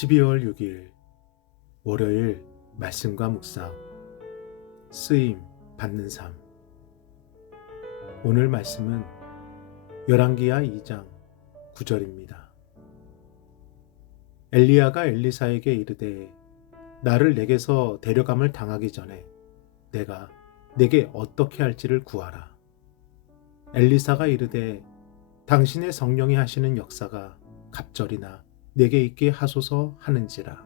12월 6일 월요일 말씀과 묵상 쓰임 받는 삶 오늘 말씀은 열왕기하 2장 9절입니다. 엘리야가 엘리사에게 이르되 나를 내게서 데려감을 당하기 전에 내가 내게 어떻게 할지를 구하라. 엘리사가 이르되 당신의 성령이 하시는 역사가 갑절이나 내게 있게 하소서 하는지라.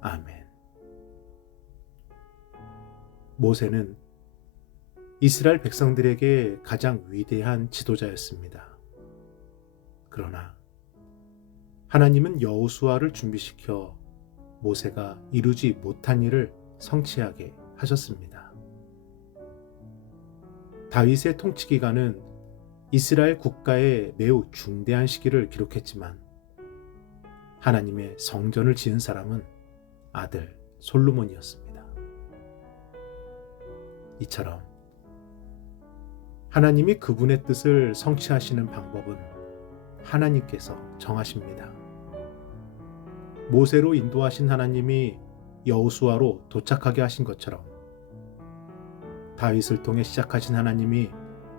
아멘. 모세는 이스라엘 백성들에게 가장 위대한 지도자였습니다. 그러나 하나님은 여호수아를 준비시켜 모세가 이루지 못한 일을 성취하게 하셨습니다. 다윗의 통치 기간은 이스라엘 국가의 매우 중대한 시기를 기록했지만 하나님의 성전을 지은 사람은 아들 솔로몬이었습니다. 이처럼 하나님이 그분의 뜻을 성취하시는 방법은 하나님께서 정하십니다. 모세로 인도하신 하나님이 여호수아로 도착하게 하신 것처럼 다윗을 통해 시작하신 하나님이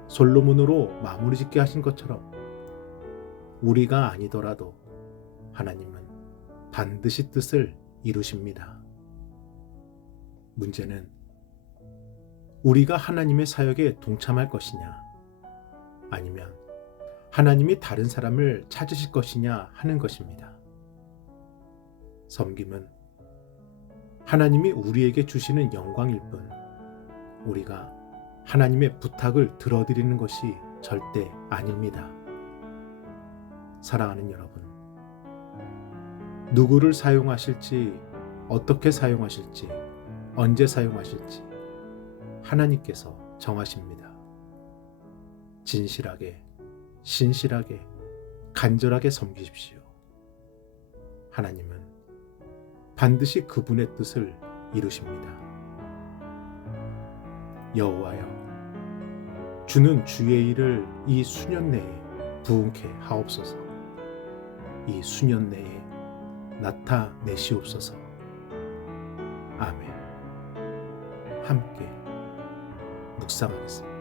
솔로몬으로 마무리 짓게 하신 것처럼 우리가 아니더라도 하나님은 반드시 뜻을 이루십니다. 문제는 우리가 하나님의 사역에 동참할 것이냐, 아니면 하나님이 다른 사람을 찾으실 것이냐 하는 것입니다. 섬김은 하나님이 우리에게 주시는 영광일 뿐, 우리가 하나님의 부탁을 들어드리는 것이 절대 아닙니다. 사랑하는 여러분, 누구를 사용하실지, 어떻게 사용하실지, 언제 사용하실지 하나님께서 정하십니다. 진실하게, 신실하게, 간절하게 섬기십시오. 하나님은 반드시 그분의 뜻을 이루십니다. 여호와여, 주는 주의 일을 이 수년 내에 부응케 하옵소서. 이 수년 내에 나타내시옵소서. 아멘. 함께 묵상하겠습니다.